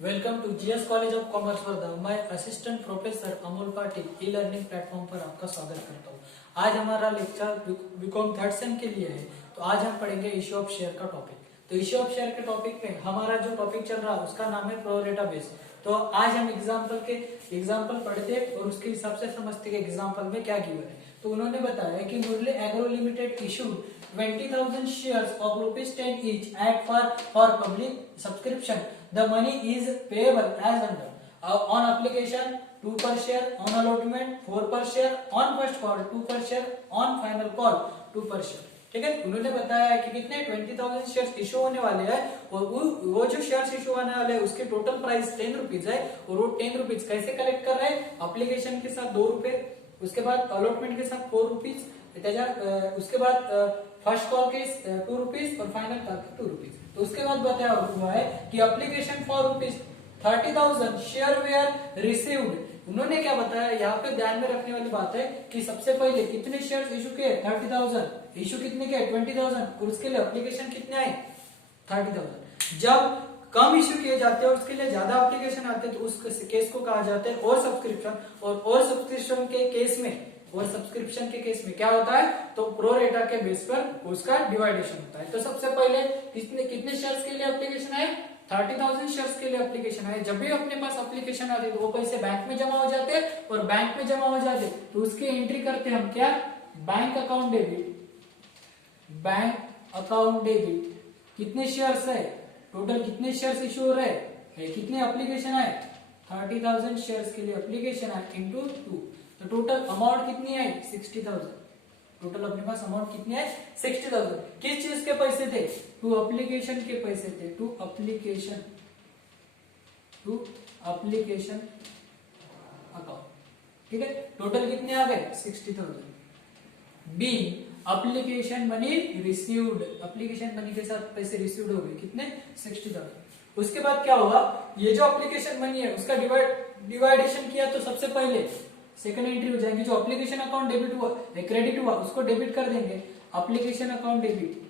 Welcome to GS college of commerce Wardha. मैं assistant professor Amol Patil e learning platform पर आपका स्वागत करता हूँ। आज हमारा लेक्चर बीकॉम थर्ड सेम के लिए है। तो आज हम पढ़ेंगे इश्यू ऑफ शेयर का टॉपिक। तो इश्यू ऑफ शेयर के टॉपिक में हमारा जो टॉपिक चल रहा है उसका नाम है प्रो रेटा बेस। तो आज हम एग्जाम्पल पढ़ते और उसके हिसाब से समझते कि एग्जाम्पल में क्या गिवन है। तो उन्होंने बताया कि Murli Agro limited issued 20,000 shares of rupees 10 each at for public subscription. The money is payable as under. On application 2 per share, on allotment 4 per share, on first call 2 per share, on final call 2 per share. ठीक है, उन्होंने बताया है कि कितने 20,000 shares issue होने वाले हैं और वो जो शेयर्स इशू होने वाले हैं उसके टोटल प्राइस 10 रुपीज है और वो 10 रुपीज कैसे कलेक्ट कर रहे हैं? एप्लीकेशन के साथ 2 रुपए, उसके बाद अलॉटमेंट के साथ 4 रुपीज, उसके बाद फर्स्ट कॉल के 2 रुपीज और फाइनल कॉल के 2 रुपीज। तो उसके बाद बताया हुआ है कि application for rupees 30,000 share were received. उन्होंने क्या बताया, यहाँ पे ध्यान में रखने वाली बात है कि सबसे पहले कितने शेयर्स इशू किए? 30,000। इशू कितने के? 20,000। और उसके लिए एप्लीकेशन कितने आए? 30,000। जब कम इशू किए जाते हैं और उसके लिए ज्यादा एप्लीकेशन आते हैं तो उस केस को कहा जाता है और सब्सक्रिप्शन। और सब्सक्रिप्शन के केस में क्या होता है? तो प्रो रेटा के बेस पर उसका डिवाइडेशन होता है। तो सबसे पहले कितने शेयर्स के लिए एप्लीकेशन आए? 30,000 शेयर्स के लिए एप्लीकेशन आए। जब भी अपने पास एप्लीकेशन आते तो वो पैसे बैंक में जमा हो जाते हैं और बैंक में जमा हो जाते तो उसकी एंट्री करते हम क्या? Bank account debit. कितने शेयर्स है? टोटल कितने शेयर्स इशू हो रहे हैं? कितने एप्लीकेशन आए? 30,000 शेयर्स के लिए एप्लीकेशन आए इंटू 2। तो टोटल अमाउंट कितनी आई? 60,000। टोटल अपने पास अमाउंट कितनी है? 60,000। किस चीज के पैसे थे? टू एप्लीकेशन के पैसे थे। To application account. ठीक है, टोटल कितने आ गए? 60,000। Be application money received. Application money के साथ पैसे रिसीव्ड हो गए कितने? 60,000। उसके बाद क्या होगा? ये जो एप्लीकेशन मनी है उसका डिवाइडेशन किया तो सबसे पहले सेकंड एंट्री हो जाएगी। जो एप्लीकेशन अकाउंट डेबिट हुआ, क्रेडिट हुआ, उसको डेबिट कर देंगे। Application account debit.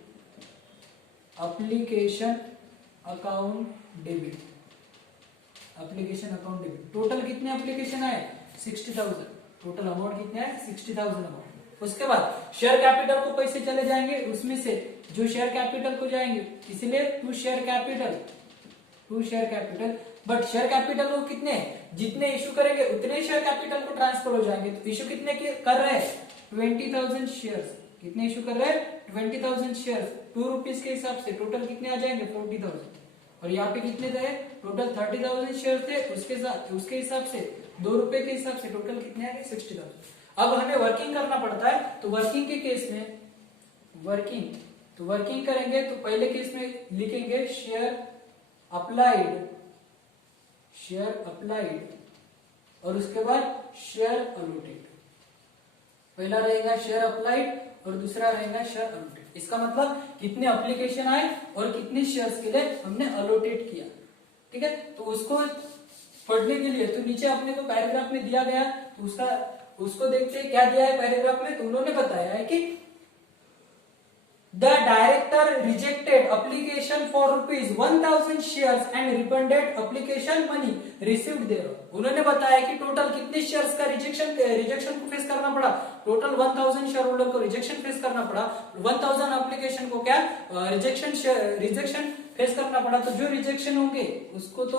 टोटल कितने एप्लीकेशन आए? 60,000। टोटल अमाउंट कितने आए? 60,000 अमाउंट। उसके बाद शेयर कैपिटल को पैसे चले जाएंगे, उसमें से जो शेयर कैपिटल को जाएंगे, इसलिए to share capital. But share capital वो कितने? जितने इशू करेंगे उतने शेयर कैपिटल को ट्रांसफर हो जाएंगे। तो इशू कितने कर रहे हैं? 20,000 शेयर्स। कितने इशू कर रहे हैं? 20,000 शेयर्स। 2 रुपीज के हिसाब से टोटल कितने आ जाएंगे? 40,000। और यहाँ पे कितने थे? टोटल 30,000 शेयर थे। उसके हिसाब से 2 रुपए के हिसाब से टोटल कितने आ गए? 60,000। अब हमें वर्किंग करना पड़ता है। तो वर्किंग के केस में वर्किंग करेंगे तो पहले केस में लिखेंगे शेयर अप्लाइड और उसके बाद शेयर अलॉटेड। पहला रहेगा शेयर अप्लाइड और दूसरा रहेगा शेयर अलॉटेड। इसका मतलब कितने एप्लीकेशन आए और कितने शेयर्स के लिए हमने अलॉटेड किया। ठीक है, तो उसको पढ़ने के लिए तो नीचे अपने को पैराग्राफ में दिया गया, तो उसको देखते हैं क्या दिया है पैराग्राफ में। तो उन्होंने बताया है कि The director rejected application for rupees 1,000 shares and refunded application money received thereon. उन्होंने बताया कि टोटल कितने शेयर्स का रिजेक्शन को फेस करना पड़ा? टोटल 1,000 शेयर होल्डर को रिजेक्शन फेस करना पड़ा। 1,000 एप्लीकेशन को क्या रिजेक्शन फेस करना पड़ा। तो जो रिजेक्शन होंगे उसको तो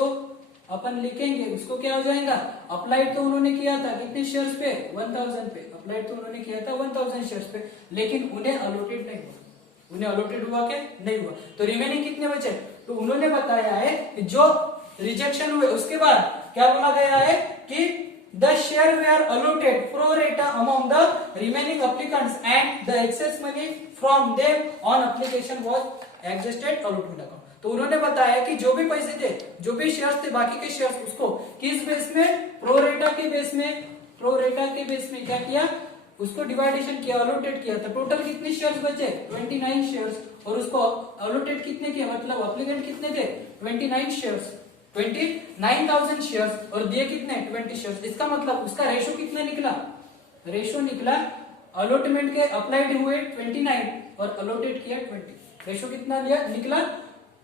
अपन लिखेंगे, उसको क्या हो जाएगा? अप्लाइड तो उन्होंने किया था कितने शेयर्स पे? 1,000 पे। अप्लाइड तो उन्होंने किया था 1,000 शेयर्स पे, लेकिन उन्हें अलॉटेड नहीं हुआ। उन्हें अलॉटेड हुआ क्या? नहीं हुआ। तो रिमेनिंग कितने बचे? तो उन्होंने बताया है कि जो रिजेक्शन हुए उसके बाद क्या बोला गया है कि the share were allotted pro rata among the remaining applicants and the excess money from them on application was adjusted allotment account. तो उन्होंने बताया कि जो भी पैसे थे, जो भी शेयर्स थे, बाकी के शेयर्स उसको किस बेस में? प्रो रेटा के बेस में क्या किया? उसको डिवाइडेशन किया, अलॉटेड किया। तो टोटल कितने शेयर्स बचे? 29 शेयर्स। और उसको अलॉटेड कितने किया? मतलब एप्लीकेंट कितने थे? 29 शेयर्स। 29,000 शेयर्स और दिए कितने? 20 शेयर्स। इसका मतलब उसका रेशो कितना निकला? अलॉटमेंट के अप्लाइड हुए 29 और अलॉटेड किया 20। रेशो कितना निकला?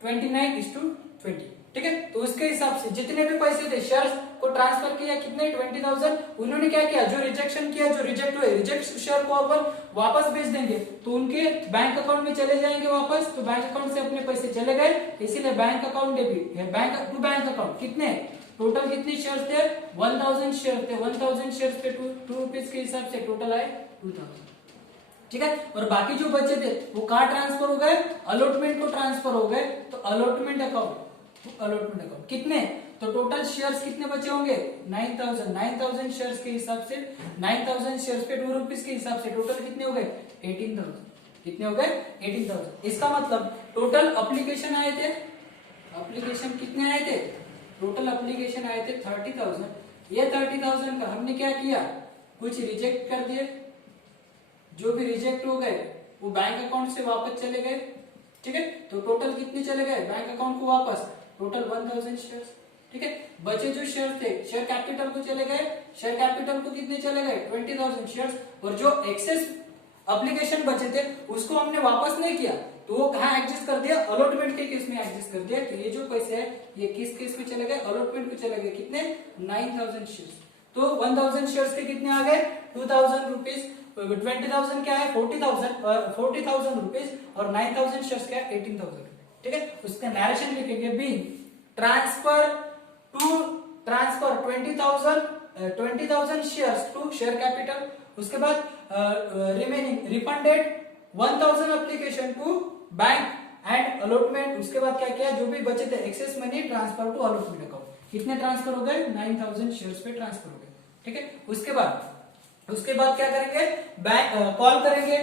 29:20। ठीक है। तो उसके हिसाब से जितने भी पैसे थे शेयर्स को ट्रांसफर किया कितने 20,000, उन्होंने क्या किया, जो रिजेक्शन किया, जो रिजेक्ट हुए, रिजेक्ट शेयर को अपन वापस भेज देंगे तो उनके बैंक अकाउंट में चले जाएंगे वापस, तो बैंक अकाउंट से अपने पैसे चले गए, इसीलिए बैंक अकाउंट डेबिट है। बैंक टू बैंक अकाउंट कितने, टोटल कितने शेयर्स थे, 1000 शेयर थे, 1000 शेयर्स पे 2 रुपीज के हिसाब से टोटल आए 2000, ठीक है। और बाकी जो बचे थे वो कहाँ ट्रांसफर हो गए, अलॉटमेंट को ट्रांसफर हो गए, तो अलॉटमेंट अकाउंट कितने, तो टोटल शेयर्स कितने बचे होंगे 9000 शेयर्स के हिसाब से, 9000 शेयर्स पे 2 रुपीज के हिसाब से टोटल कितने हो गए 18,000, कितने हो गए 18,000। इसका मतलब टोटल अप्लीकेशन आए थे, अप्लीकेशन कितने आए थे, टोटल अप्लीकेशन आए थे 30,000। ये 30,000 का हमने क्या किया, कुछ रिजेक्ट कर दिए, जो भी रिजेक्ट हो गए वो बैंक अकाउंट से वापस चले गए, ठीक है। तो टोटल कितने चले गए बैंक अकाउंट को वापस, टोटल 1000 शेयर्स, ठीक है। बचे जो शेयर थे शेयर कैपिटल को चले गए, शेयर कैपिटल को कितने चले गए 20,000 शेयर्स, और जो एक्सेस एप्लीकेशन बचे थे उसको हमने वापस नहीं किया, तो वो कहाँ एडजस्ट कर दिया, अलॉटमेंट के केस में एडजस्ट कर दिया। तो ये जो पैसे है ये किस केस में चले गए, अलॉटमेंट को चले गए, कितने 9000 शेयर्स। तो 1000 शेयर्स के कितने आ गए 2000 रुपीज, 20,000 क्या है 40,000 रुपीज, और 9000 शेयर्स क्या है 18,000, ठीक है। उसका नरेशन लिखेंगे, be transfer 20,000 shares to share capital, उसके बाद remaining refunded 1000 application to bank and allotment, उसके बाद क्या किया, जो भी बचे थे excess money transfer to allotment account, कितने ट्रांसफर हो गए 9000 शेयर्स पे ट्रांसफर हो गए, ठीक है। उसके बाद क्या करेंगे, बैंक कॉल करेंगे,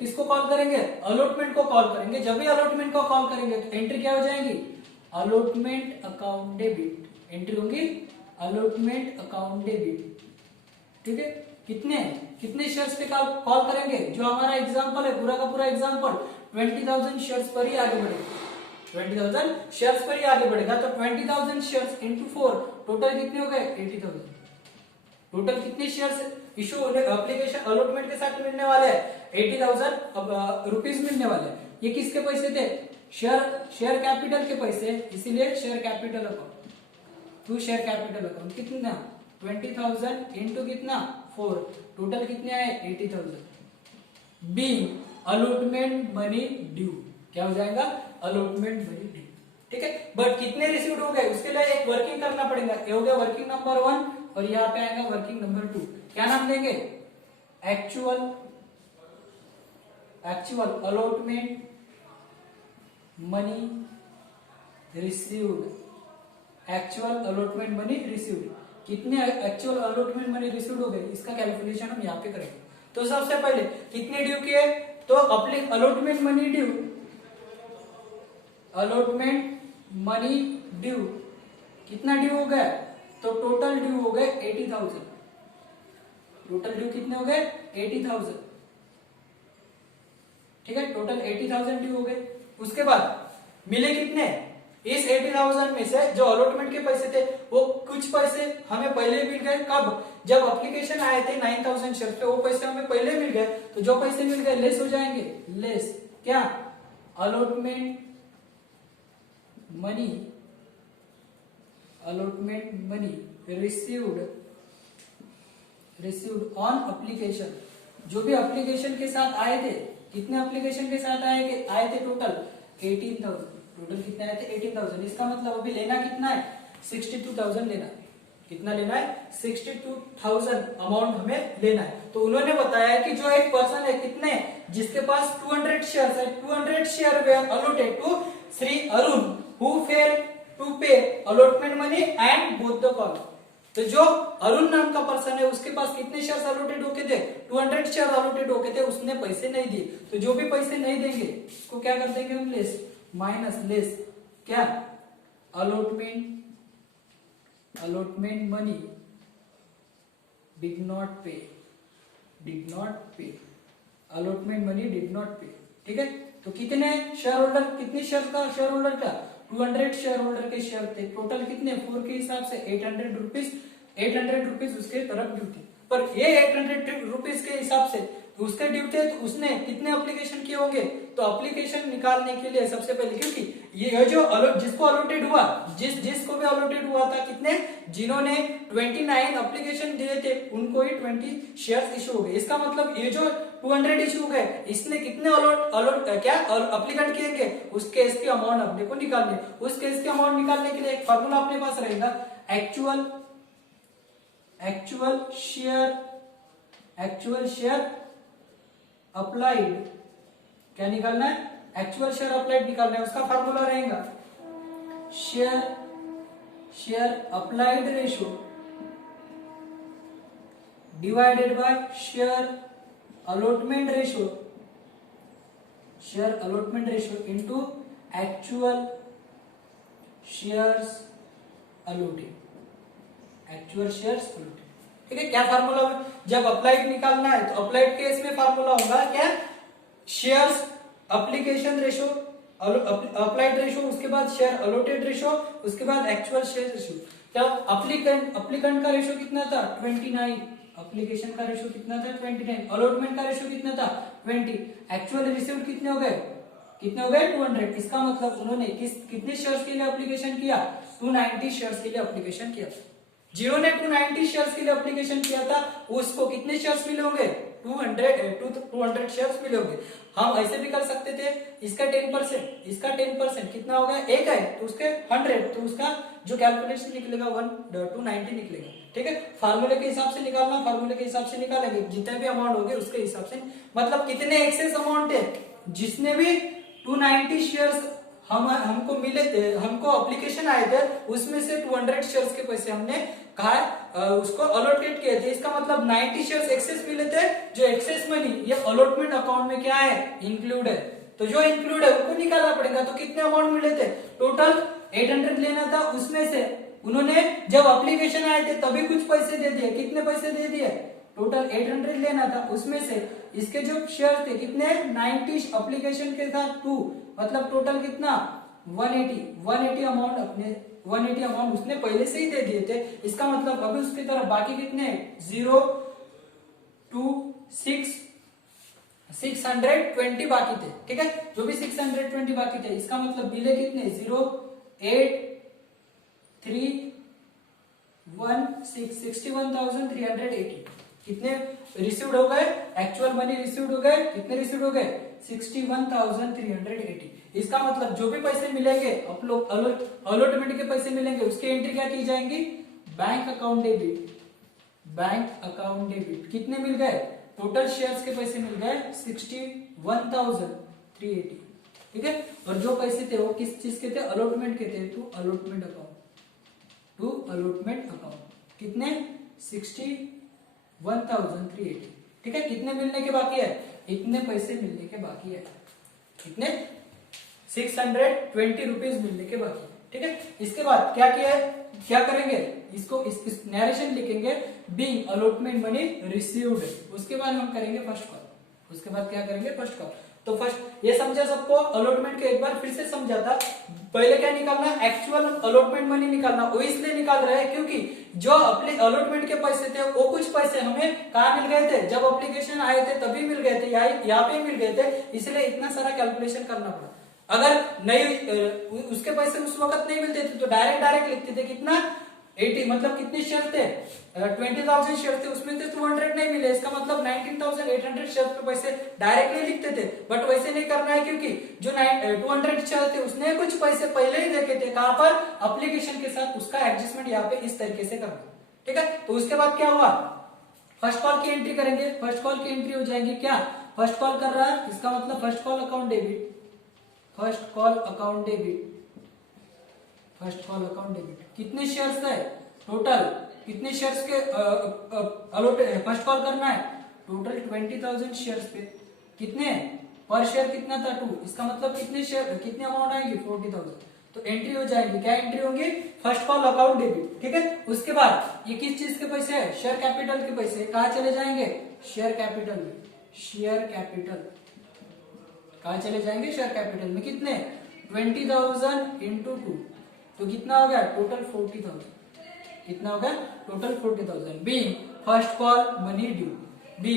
किसको कॉल करेंगे, अलॉटमेंट को कॉल करेंगे। जब भी अलॉटमेंट को कॉल करेंगे तो एंट्री क्या हो जाएंगी, अलॉटमेंट अकाउंट डेबिट, एंट्री होंगी अलॉटमेंट अकाउंट डेबिट, ठीक है। कितने शेयर्स पे कॉल करेंगे, जो हमारा एग्जांपल है पूरा का पूरा एग्जांपल 20,000 शेयर्स पर ही आगे बढ़ेगा, 20,000 शेयर्स पर ही आगे बढ़ेगा, तो 20,000 शेयर्स इंटू 4 टोटल कितने हो गए 80,000। टोटल कितने शेयर्स इशू एप्लीकेशन अलॉटमेंट के साथ मिलने वाले हैं 80,000 रुपीज मिलने वाले हैं। ये किसके पैसे थे, शेयर कैपिटल के पैसे, इसीलिए share capital account to share capital account कितना 20,000 इंटू कितना 4, टोटल कितने आए 80,000। बी अलॉटमेंट मनी ड्यू, क्या हो जाएगा अलॉटमेंट मनी ड्यू, ठीक है। बट कितने रिसीव्ड हो गए उसके लिए एक वर्किंग करना पड़ेगा, ये हो गया वर्किंग नंबर 1 और यहाँ पे आएगा वर्किंग नंबर 2, क्या नाम देंगे actual allotment money received, actual allotment money received, कितने एक्चुअल अलॉटमेंट मनी रिसीव्ड हो गए इसका कैलकुलेशन हम यहाँ पे करेंगे। तो सबसे पहले कितने ड्यू किए, तो allotment money due, allotment money due कितना ड्यू हो गया, तो टोटल ड्यू हो गए 80,000, टोटल ड्यू कितने हो गए 80,000, ठीक है। टोटल 80,000 ड्यू हो गए। उसके बाद मिले कितने, इस 80,000 में से जो अलॉटमेंट के पैसे थे वो कुछ पैसे हमें पहले मिल गए, कब, जब एप्लीकेशन आए थे 9000 शेयर पे, वो पैसे हमें पहले मिल गए, तो जो पैसे मिल गए लेस हो जाएंगे, लेस क्या allotment money received on application, जो भी एप्लीकेशन के साथ आए थे, कितने एप्लीकेशन के साथ आए थे टोटल 18,000, टोटल कितने आए थे 18,000। इसका मतलब अभी लेना कितना है 62,000 लेना है, कितना लेना है 62,000 अमाउंट हमें लेना है। तो उन्होंने बताया कि जो एक पर्सन है कितने, जिसके पास 200 शेयर है, 200 share were allotted to Shri Arun who fail to pay allotment money and both the call. तो जो अरुण नाम का पर्सन है उसके पास कितने शेयर अलॉटेड होके थे 200 शेयर अलॉटेड होके थे, उसने पैसे नहीं दिए, तो जो भी पैसे नहीं देंगे उसको क्या कर देंगे हम लेस, माइनस लेस क्या अलॉटमेंट मनी डिड नॉट पे अलॉटमेंट मनी डिड नॉट पे, ठीक है। तो कितने शेयर होल्डर, कितने शेयर का शेयर होल्डर का 200 शेयर होल्डर के शेयर थे, टोटल कितने 4 के हिसाब से 800 रुपीज उसके तरफ ड्यू थी। पर ये 800 रुपीज के हिसाब से उसके ड्यू थे तो उसने कितने एप्लीकेशन किए होंगे, तो एप्लीकेशन निकालने के लिए सबसे पहले, क्योंकि ये जो जिसको अलॉटेड हुआ, जिसको भी अलॉटेड हुआ था, कितने, जिन्होंने 29 एप्लीकेशन दिए थे उनको ही 20 शेयर्स इशू हो गए। इसका मतलब ये जो 200 इशू गए, इसने कितने क्या एप्लीकेंट किएंगे, उस केस की अमाउंट अपने को निकालनी है। उस केस की अमाउंट निकालने के लिए एक फॉर्मूला अपने पास रहेगा, एक्चुअल शेयर अप्लाइड, क्या निकालना है, एक्चुअल शेयर अप्लाइड निकालना है। उसका फार्मूला रहेगा share applied ratio divided by share allotment ratio into actual shares allotted. ठीक है, क्या फार्मूला, जब अप्लाइड निकालना है तो अप्लाइड केस में फार्मूला होगा क्या, shares application ratio, applied ratio, उसके बाद शेयर अलॉटेड रेशियो, उसके बाद एक्चुअल शेयर रेशियो। क्या अप्लीकेंट का रेशियो कितना था, 29, एप्लीकेशन का रेशियो कितना था, 29, अलॉटमेंट का रेशियो कितना था, 20, एक्चुअल रिसीव्ड कितने हो गए 200। इसका मतलब उन्होंने कितने शेयर्स के लिए एप्लीकेशन किया, 290 शेयर्स के लिए एप्लीकेशन किया। जिन्होंने 290 शेयर्स के लिए एप्लीकेशन किया था उसको कितने शेयर्स मिले होंगे, 200 शेयर्स मिले होंगे। हम ऐसे भी कर सकते थे, इसका 10% कितना होगा, एक है तो उसके 100, तो उसका जो कैलकुलेशन निकलेगा 290 निकलेगा। ठीक है, फार्मूले के हिसाब से निकालना, फार्मूले के हिसाब से निकालेंगे, जितने भी अमाउंट होंगे उसके हिसाब से, मतलब कितने एक्सेस अमाउंट है, जिसने भी 290 शेयर्स हमको मिले थे, हमको एप्लीकेशन आए थे, उसमें से 200 शेयर्स के पैसे हमने कहा उसको अलॉटेड किए थे। इसका मतलब 90 शेयर्स एक्सेस मिले थे, जो एक्सेस मनी ये अलॉटमेंट अकाउंट में क्या है, इंक्लूड है। तो जो इंक्लूड है उसको निकालना पड़ेगा। तो कितने अमाउंट मिले थे, टोटल 800 लेना था, उसमें से उन्होंने जब एप्लीकेशन आए थे तभी कुछ पैसे दे दिए। कितने पैसे दे दिए, टोटल 800 लेना था, उसमें से इसके जो शेयर थे कितने, 90 एप्लीकेशन के साथ 2, मतलब टोटल कितना 180 अमाउंट उसने पहले से ही दे दिए थे। इसका मतलब अभी उसकी तरफ बाकी कितने, 0 2 6 620 बाकी थे। ठीक है, जो भी 620 बाकी थे, इसका मतलब बिले कितने, 0 8 3 1 6 61,380। कितने रिसीव्ड हो गए, एक्चुअल मनी रिसीव्ड हो गए, कितने रिसीव्ड हो गए, 61,380। इसका मतलब जो भी पैसे मिलेंगे अलॉटमेंट के पैसे मिलेंगे, उसकी एंट्री क्या की जाएंगी, बैंक अकाउंट डेबिट। कितने मिल गए, टोटल शेयर्स के पैसे मिल गए 61,380। ठीक है, और जो पैसे थे वो किस चीज के थे, अलॉटमेंट के थे, टू अलॉटमेंट अकाउंट कितने, 61,380। ठीक है, कितने मिलने के बाकी है, इतने पैसे मिलने के बाकी है, कितने 620 रुपीज मिलने के बाकी। ठीक है, इसके बाद क्या करेंगे, इसको इस नरेशन लिखेंगे, बीइंग अलॉटमेंट मनी रिसीव्ड। उसके बाद हम करेंगे फर्स्ट कॉल। तो फर्स्ट ये समझा सबको, अलॉटमेंट के एक बार फिर से समझाता। पहले क्या निकालना, एक्चुअल अलॉटमेंट मनी निकालना। वो इसलिए निकाल रहे हैं क्योंकि जो अपने अलॉटमेंट के पैसे थे वो कुछ पैसे हमें कहाँ मिल गए थे, जब एप्लीकेशन आए थे तभी मिल गए थे, यहाँ पे मिल गए थे, इसलिए इतना सारा कैलकुलेशन करना पड़ा। अगर नहीं उसके पैसे उस वक्त नहीं मिलते थे तो डायरेक्ट लिखते थे, कितना 80, मतलब कितने शेयर थे, 20,000 शेयर थे, उसमें से 200 नहीं मिले, इसका मतलब 19,800 शेयर पे पैसे डायरेक्टली लिखते थे। बट वैसे नहीं करना है, क्योंकि जो 200 शेयर थे उसने कुछ पैसे पहले ही देखे थे, कहां पर, एप्लीकेशन के साथ, उसका एडजस्टमेंट यहाँ पे इस तरीके से करना। ठीक है, तो उसके बाद क्या हुआ, फर्स्ट कॉल की एंट्री करेंगे। फर्स्ट कॉल की एंट्री हो जाएगी क्या, फर्स्ट कॉल कर रहा है, इसका मतलब फर्स्ट कॉल अकाउंट डेबिट। कितने शेयर्स थे टोटल, कितने शेयर्स के फर्स्ट कॉल करना है, टोटल 20,000 शेयर्स पे, कितने पर शेयर कितना था 2, इसका मतलब कितने शेयर, कितने अमाउंट आएगी 40,000। तो एंट्री हो जाएगी, क्या एंट्री होंगी, फर्स्ट कॉल अकाउंट डेबिट। ठीक है, उसके बाद ये किस चीज के पैसे है, शेयर कैपिटल के पैसे, कहाँ चले जाएंगे, शेयर कैपिटल कहाँ चले जाएंगे, शेयर कैपिटल में। कितने, 20,000 इंटू 2, तो कितना हो गया, टोटल 40,000। कितना हो गया, total 40,000। Be first call money due, be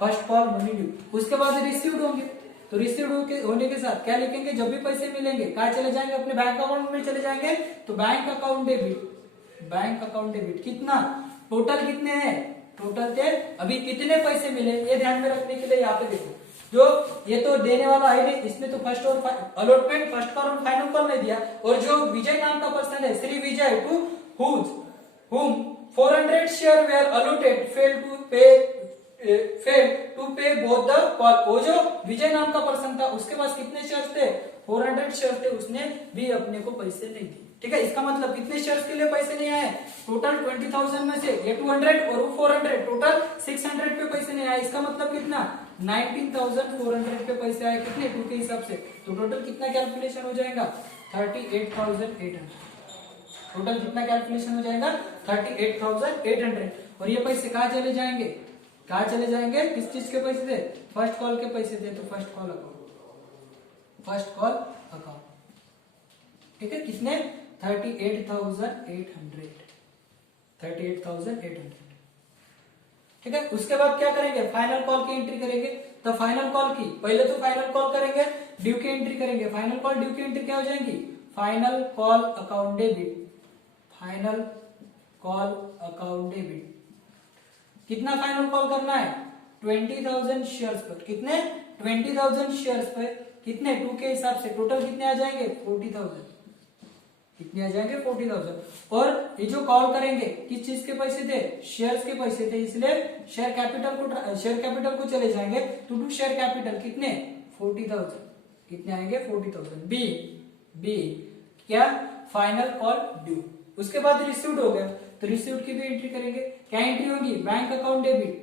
first call money due. उसके बाद रिसीव्ड होंगे, तो रिसीव्ड होने के साथ क्या लिखेंगे, जब भी पैसे मिलेंगे कहाँ चले जाएंगे, अपने बैंक अकाउंट में चले जाएंगे। तो bank account debit, bank account debit कितना, टोटल कितने हैं, टोटल थे अभी कितने पैसे मिले, ये ध्यान में रखने के लिए यहाँ पे देखो, जो ये तो देने वाला है नहीं, इसमें तो फर्स्ट और अलॉटमेंट, फर्स्ट कॉल और फाइनल कॉल नहीं दिया। और जो विजय नाम का पर्सन है, Shri Vijay, to whom 400 share were allotted fail to pay both the call. वो जो विजय नाम का पर्सन था, उसके पास कितने शेयर थे, 400 शेयर थे, उसने भी अपने को पैसे नहीं दिए। ठीक है, इसका मतलब कितने शेयर्स के लिए पैसे नहीं आए, टोटल 20,000 में से ये 200 और वो 400, टोटल 600 पे पैसे नहीं आए। इसका मतलब कितना, 19,400 पे पैसे आए, कितने, 2 के हिसाब से। तो टोटल कितना कैलकुलेशन हो जाएगा, 38,800। टोटल कितना कैलकुलेशन हो जाएगा, 38,800। और ये पैसे कहाँ चले जाएंगे, कहाँ चले जाएंगे, किस चीज के पैसे थे, फर्स्ट कॉल के पैसे थे, तो first call account, first call account. ठीक है, कितने, 38,800, 38,800। ठीक है, उसके बाद क्या करेंगे, फाइनल कॉल की एंट्री करेंगे। तो फाइनल कॉल की, पहले तो फाइनल कॉल करेंगे, ड्यू की एंट्री करेंगे। फाइनल कॉल ड्यू की एंट्री क्या हो जाएंगी, final call account debit, final call account debit. कितना फाइनल कॉल करना है, 20,000 शेयर्स पर, कितने, 20,000 शेयर्स पर, कितने, 2 के हिसाब से, टोटल कितने आ जाएंगे, 40,000, कितने आ जाएंगे, 40,000। और ये जो कॉल करेंगे, किस चीज के पैसे थे, शेयर्स के पैसे थे, इसलिए शेयर कैपिटल को चले जाएंगे। टू डू शेयर कैपिटल कितने, 40,000, कितने आएंगे, 40,000। बी क्या, फाइनल कॉल ड्यू। उसके बाद रिसीव्ड हो गया, तो रिसीव्ड की भी एंट्री करेंगे। क्या एंट्री होगी, बैंक अकाउंट डेबिट,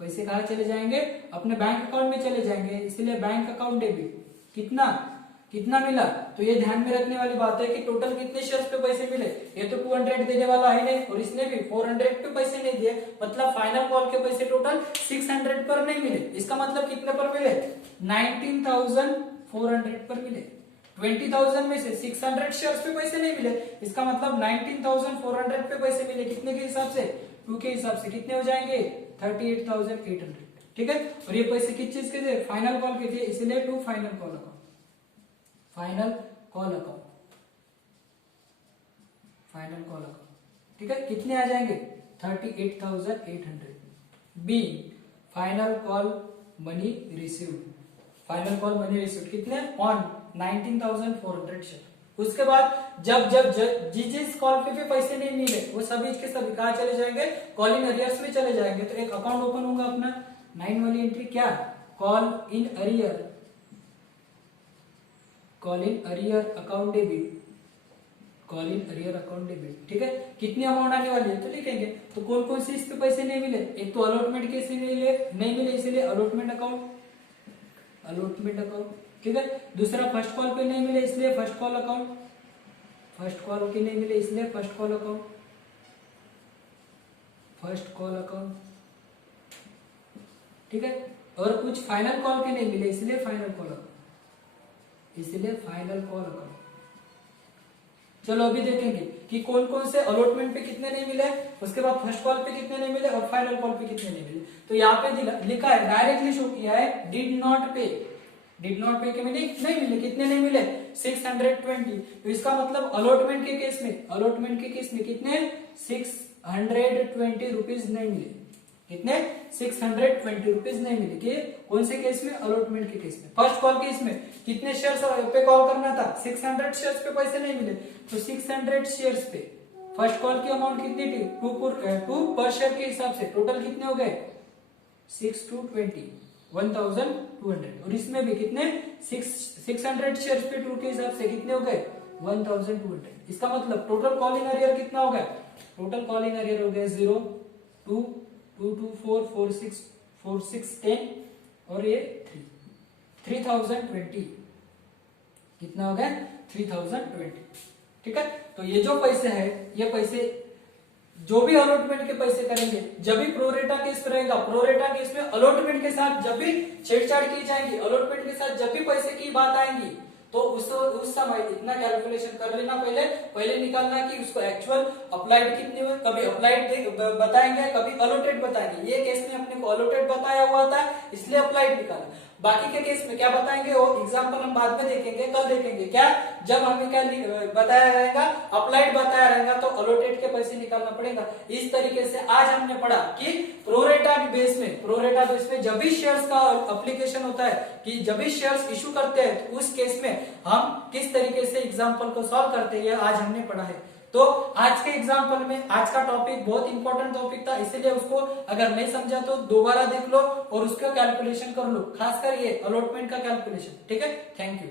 पैसे कहाँ चले जाएंगे, अपने बैंक अकाउंट में चले जाएंगे, इसलिए बैंक अकाउंट डेबिट। कितना, कितना मिला, तो ये ध्यान में रखने वाली बात है कि टोटल कितने शेयर्स पे पैसे मिले। ये तो 200 देने वाला है नहीं, और इसने भी 400 पे पैसे नहीं दिए, मतलब फाइनल कॉल के पैसे टोटल 600 पर नहीं मिले। इसका मतलब कितने पर मिले, 19,400 पर मिले। 20,000 में से 600 शेयर्स पे पैसे नहीं मिले, इसका मतलब 19,400 पे पैसे मिले, कितने के हिसाब से, 2 के हिसाब से, कितने हो जाएंगे, 38,800। ठीक है, और ये पैसे किस चीज के थे, फाइनल कॉल के थे, इसलिए to final call account, final call account, final call account. ठीक है, कितने आ जाएंगे, 38,800। Be, final call money received, final call money received कितने, ऑन 19,400 शेयर। उसके बाद जब जिस कॉल पे भी पैसे नहीं मिले, वो सभी के सभी कहाँ चले जाएंगे, कॉल इन अरियर्स में चले जाएंगे। तो एक अकाउंट ओपन होगा अपना, 9 वाली एंट्री क्या, call in arrear, call in arrear account debit, call in arrear account debit. ठीक है, कितनी अमाउंट आने वाली है तो लिखेंगे। तो कौन कौन से इस पे पैसे नहीं मिले, एक तो अलॉटमेंट के नहीं मिले इसलिए अलॉटमेंट अकाउंट, अलॉटमेंट अकाउंट। ठीक है, दूसरा फर्स्ट कॉल पे नहीं मिले इसलिए first call account, first call के नहीं मिले इसलिए first call account, first call account. ठीक है, और कुछ फाइनल कॉल के नहीं मिले इसलिए फाइनल कॉल अकाउंट, इसलिए फाइनल कॉल अकाउंट। चलो अभी देखेंगे कि कौन कौन से अलॉटमेंट पे कितने नहीं मिले, उसके बाद फर्स्ट कॉल पे कितने नहीं मिले और फाइनल कॉल पे कितने नहीं मिले। तो यहाँ पे लिखा है, डायरेक्टली शो किया है, डिड नॉट पे, डिड नॉट पे के मीनिंग नहीं मिले, कितने नहीं मिले, 620। तो इसका मतलब अलॉटमेंट के केस में, अलॉटमेंट के केस में कितने, 620 रुपीज नहीं मिले, कितने, 620 रुपीज नहीं मिले। कि कौन से केस में, अलॉटमेंट के केस में। फर्स्ट कॉल केस में कितने शेयर्स पे कॉल करना था, 600 शेयर्स पे पैसे नहीं मिले, तो 600 शेयर्स पे फर्स्ट कॉल की अमाउंट कितनी थी, 2 पर शेयर के हिसाब से टोटल कितने हो गए, 6 to 20, 1,200। और इसमें भी कितने, 600 शेयर्स पे 2 के हिसाब से कितने हो गए, 1,200। इसका मतलब टोटल कॉल इन अरियर कितना हो गया, टोटल कॉल इन अरियर हो गया 0, 2, 2, 2, 4, 4, 6, 4, 6, 10 और ये 3,020। कितना हो गया, 3,020। ठीक है, तो ये जो पैसे है, ये पैसे जो भी अलॉटमेंट के पैसे करेंगे, जब भी प्रोरेटा केस रहेगा, प्रोरेटा केस में अलॉटमेंट के साथ जब भी छेड़छाड़ की जाएगी, अलॉटमेंट के साथ जब भी पैसे की बात आएंगी, तो उस समय इतना कैलकुलेशन कर लेना, पहले निकालना कि उसको एक्चुअल अप्लाइड कितनी हुई, कभी अप्लाइड बताएंगे कभी अलोटेड बताएंगे। ये केस में अपने को अलोटेड बताया हुआ था इसलिए अप्लाइड निकाला। बाकी के केस में क्या बताएंगे वो एग्जाम्पल हम बाद में देखेंगे, कल देखेंगे क्या, जब हमें क्या बताया रहेगा, अप्लाइड बताया रहेगा तो अलोटेड के पैसे निकालना पड़ेगा। इस तरीके से आज हमने पढ़ा कि प्रोरेटा बेस में जब भी शेयर्स का एप्लीकेशन होता है कि जब भी शेयर्स इशू करते हैं तो उस केस में हम किस तरीके से एग्जाम्पल को सॉल्व करते हैं आज हमने पढ़ा है। तो आज के एग्जाम्पल में आज का टॉपिक बहुत इंपॉर्टेंट टॉपिक था, इसीलिए उसको अगर नहीं समझा तो दोबारा देख लो और उसका कैलकुलेशन कर लो, खासकर ये अलॉटमेंट का कैलकुलेशन। ठीक है, थैंक यू।